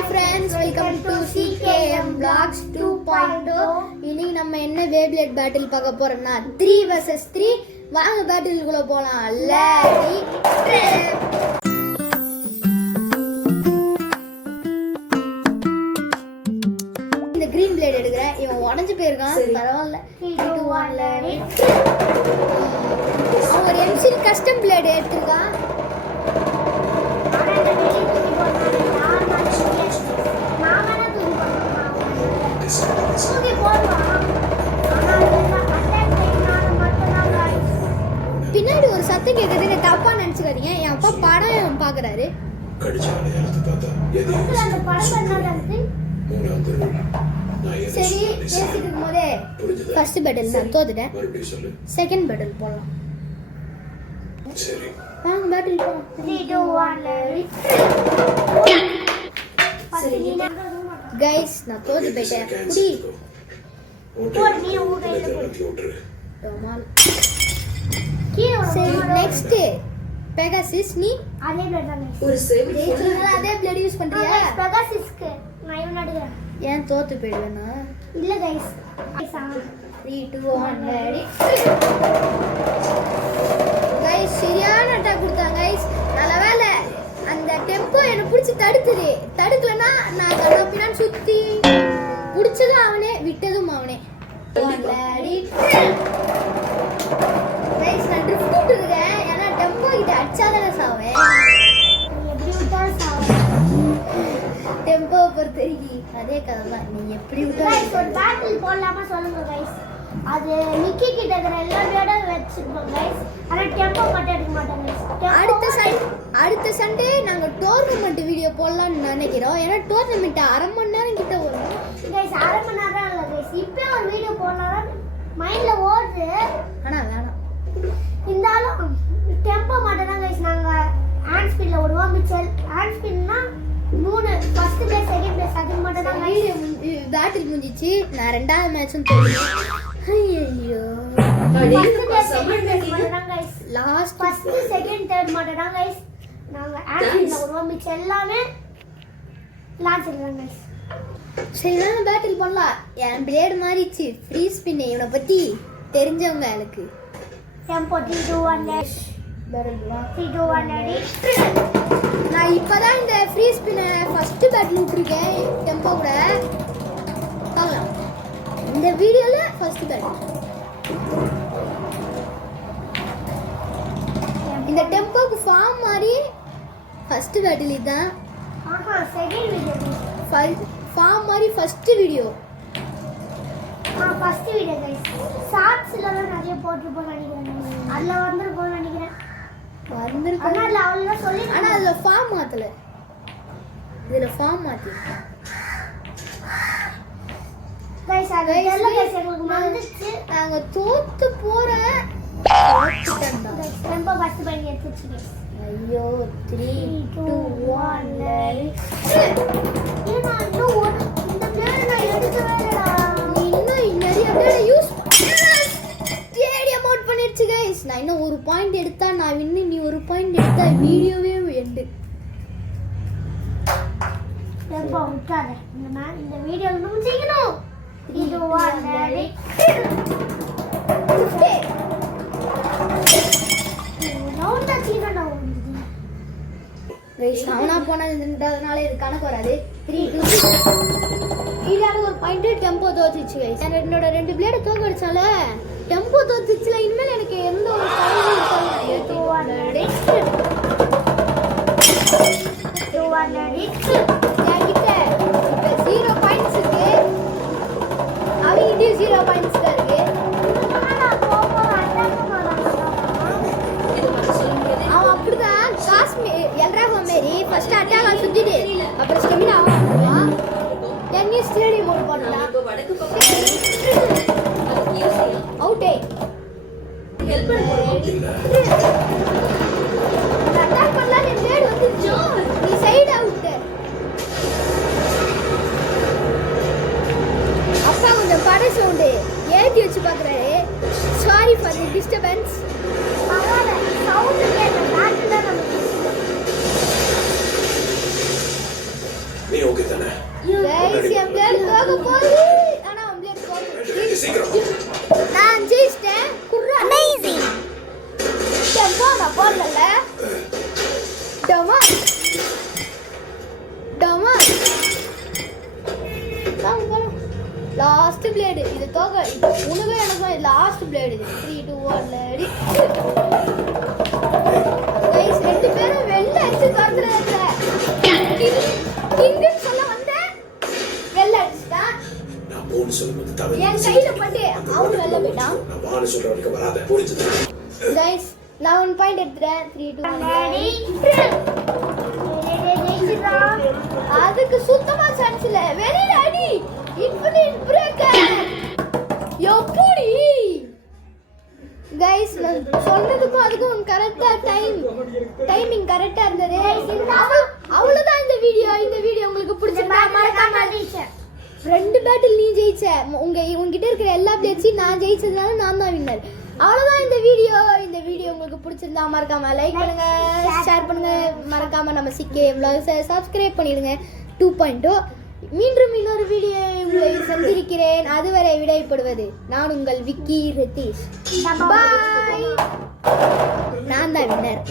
Hi friends, welcome to CKM Vlogs 2.0. இன்னைக்கு நம்ம என்ன பேப்லேட் பேட்டில் பார்க்க போறோம்னா 3 vs 3. வாங்க பேட்டிலுக்குள்ள போலாம். இந்த கிரீன் பிளேட் எடுக்கிறேன். இவன் உடஞ்சு போயிருக்கான், பரவாயில்ல. அவன் ஒரு MC கஸ்டம் பிளேட் எடுத்திருக்கான். பின்னாடி ஒரு சத்தம் கேட்குது, தப்பா நினைச்சுக்காதீங்க. என் அப்பா படம் பாக்குறாரு. சரி, பேசிட்டு இருக்கும் போதே ஃபர்ஸ்ட் பேட்டில் நான் தோத்துட்டேன். செகண்ட் பேட்டில் போடலாம். வாங்க பேட்டில் போலாம். 3 2 1 கைஸ், நான் தோத்து போயிட்டேன். சரி, நெக்ஸ்ட் பெகாசிஸ். நீ அதே பிளேட் யூஸ் பண்றியா? பெகாசிஸ்க்கு நான் இவன் நடுறேன். ஏன் தோத்து போயிடுவேனா? இல்ல கைஸ், 3 2 1 ரெடி. கைஸ், சரியான அட்டாக் கொடுத்தாங்க கைஸ். நல்ல வேளை அந்த டெம்போ என்ன பிடிச்சி தடுக்கலன்னா நான் கண்ணப்பினான்னு சுத்தி பிடிச்சதும் அவனே, விட்டதும் அவனே. கைஸ், நான் ட்ரிஃப்ட் விட்டுருக்கேன். ஏன்னா டெம்போ கிட்ட அடிச்சாதானே சாவேன். எப்படி விட்டாலும் சாவேன். டெம்போ பொறுத்தவரைக்கும் அதே கதை தான். நீ எப்படி விட்டாலும் ஒரு பேட்டில் போடலாமா சொல்லுங்க கைஸ். அது நிக்கி கிட்ட இருக்கிற எல்லா பிளேடும் வச்சிருப்போம் கைஸ். ஆனா டெம்போ மட்டும் எடுக்க மாட்டாங்க. அடுத்த சண்டே நாங்க டோர்னமெண்ட் வீடியோ போடலாம்னு நினைக்கிறோம். ஏன்னா டோர்னமெண்ட் அரை மணி நேரம் கிட்ட வரும் கைஸ். அரை மணி நேரம் இல்ல கைஸ், இப்போ ஒரு வீடியோ போடலாம் மைண்ட்ல ஓடுது. ஆனா வேணாம், இருந்தாலும் டெம்போ மட்டும் தான் கைஸ். நாங்க ஹேண்ட் ஸ்பீட்ல ஓடுவோம். மிச்சல் ஹேண்ட் ஸ்பீட்னா 3 ஃபர்ஸ்ட் பிளேஸ் செகண்ட் பிளேஸ் அது மட்டும் தான் கைஸ். பேட்டில் முடிஞ்சிச்சு. நான் ரெண்டாவது மேட்சும் தோத்துட்டேன். ஐயோ, ஃபர்ஸ்ட் பிளேஸ் செகண்ட் பிளேஸ் மட்டும் தான் guys. Last first second third மட்டும் தான் கைஸ். நாங்க ஹேண்ட் ஸ்பீட்ல ஓடுவோம். மிச்சம் எல்லாமே லான்ச் தான் கைஸ். சரி, நான் பேட்டில் பண்ணலாம். என் பிளேடு மாறிச்சு. ஃப்ரீ ஸ்பின் இவனை பத்தி தெரிஞ்சவங்க எனக்கு. Tempo 3 2 1 3 2 1 ready. நான் இப்பதான் இந்த ஃப்ரீ ஸ்பின்னை ஃபர்ஸ்ட் பேட்டில் விட்டுருக்கேன் டெம்போ கூட. பார்க்கலாம் இந்த வீடியோல ஃபர்ஸ்ட் பேட்டில். இந்த டெம்போக்கு ஃபார்ம் மாதிரி ஃபர்ஸ்ட் பேட்டில் இதுதான். ஆஹா, செகண்ட் வீடியோ. ஃபார்ம் மாதிரி first video. First video guys. ஷார்ட்ஸ்ல தான் நிறைய போட்டுப்போம் நினைக்கிறேன். அதுல வந்திருக்கும் நினைக்கிறேன். வந்திருக்கு. ஆனா லெவல்ல சொல்லி ஆனா அதுல ஃபார்ம் மாத்தல. இதுல ஃபார்ம் மாத்தி கைஸ். அது தெரியல கைஸ், உங்களுக்கு வந்துச்சு. நாங்க தோத்து போறேன். ரொம்ப ஃபர்ஸ்ட் பண்ணி எடுத்துச்சு கைஸ். ஐயோ, 3 2 1 ஏன்னா இன்னும் இந்த பிளேயர் நான் எடுக்கவே இல்லடா. நீ இன்னும் நிறைய பிளேயர் யூஸ் ஸ்டேடியம் அவுட் பண்ணிருச்சு கைஸ். நான் இன்னும் ஒரு பாயிண்ட் எடுத்தா நான் வின்னு, நீ ஒரு பாயிண்ட் எடுத்தா வீடியோவே எண்டு. ரொம்ப விட்டாத. இந்த வீடியோ நம்ம செய்யணும். 3 2 1 ரெடி. ரவுண்டா சீனடா ஓடுது கைஸ். அவனா போனதுன்றதுனால இது கணக்கு வராது. 3 2 இதால ஒரு பாயிண்ட் டெம்போ தோத்துச்சு கைஸ். என்னோட 2 பிளேட தோக்கடிச்சால டெம்போ தோத்துச்சுல. இனிமேல் எனக்கு எந்த ஒரு கவலையும் இருக்காது. 2 1 ரெடி. 2 1 ரெடி. என்கிட்ட இப்ப 0 பாயிண்ட்ஸ் இருக்கு. அவங்கிட்ட 0 பாயிண்ட்ஸ் தான் இருக்கு. அவன் அப்படிதான் காஷ்மீர் எல்ராகோ மாரி ஃபர்ஸ்ட் அட்டாக சுத்திட்டு அப்புறம் ஸ்டெமினா ஆவான். தென் ஸ்டேடியம் மோட் பண்ணலாம். அவுட்டே அட்டாக் பண்ணலாம். என் பிளேட் வந்துருச்சு. நீ சைடு அவுட். அப்பா கொஞ்சம் பட சவுண்டு ஏற்றி வச்சு பார்க்குறாரு. Sorry for the disturbance. பரவாயில்ல, சவுண்ட் கேட்க பேட்டில் தான் நம்ம நீ ஓகே வேண்டியதானே? கைஸ் என் பிளேட் தோக்க போகுது. ஆனா அவன் பிளேட் தோக்க. சீக்கிரம். நான் ஜெயிச்சிட்டேன். குர்ரா அமேசிங். டெம்போ நான் போடல. டமா. டமா. லாஸ்ட் பிளேடு இது தோக்க. உனக்கு எனக்கு லாஸ்ட் பிளேடு இது. 3 2 1 ரெடி. கைஸ் ரெண்டு பேரும் வெள்ள அடிச்சு தோத்துறாங்க. கிங்னு சொல்ல வந்தேன். வெள்ள அடிச்சுடா. நான் போன்னு சொல்லும்போது தவறு. என் கையில பட்டு அவன் வெள்ள போயிட்டான். நான் வான்னு சொல்ற வரைக்கும் வராத. புரிஞ்சுதா? கைஸ் நான் 1 பாயிண்ட் எடுத்துறேன். 3 2 1 அதுக்கு சுத்தமா சான்ஸ் இல்ல. வெளியில அடி. Infinite breaker. எப்படி கைஸ் நான் சொன்னதுக்கும் அதுக்கும் கரெக்டா டைமிங் கரெக்டா இருந்தது. அவ்வளவுதான் இந்த வீடியோ உங்களுக்கு பிடிச்சிருந்தா மறக்காம ரெண்டு பேட்டில் நீ ஜெயிச்ச. உங்ககிட்ட இருக்கிற எல்லா பிளேட்ஸையும் நான் ஜெயிச்சதுனால நான் தான் வின்னர். அவ்வளவுதான் இந்த வீடியோ உங்களுக்கு பிடிச்சிருந்தா மறக்காம லைக் பண்ணுங்க, ஷேர் பண்ணுங்க, மறக்காம நம்ம சிக்கே vlogs சப்ஸ்கிரைப் பண்ணிடுங்க. 2.0 மீண்டும் இன்னொரு வீடியோ உங்களை சந்திக்கிறேன். அதுவரை விடைபடுவது நான் உங்கள் விக்கி ரித்தீஷ். பாய். நான் தான் வின்னர்.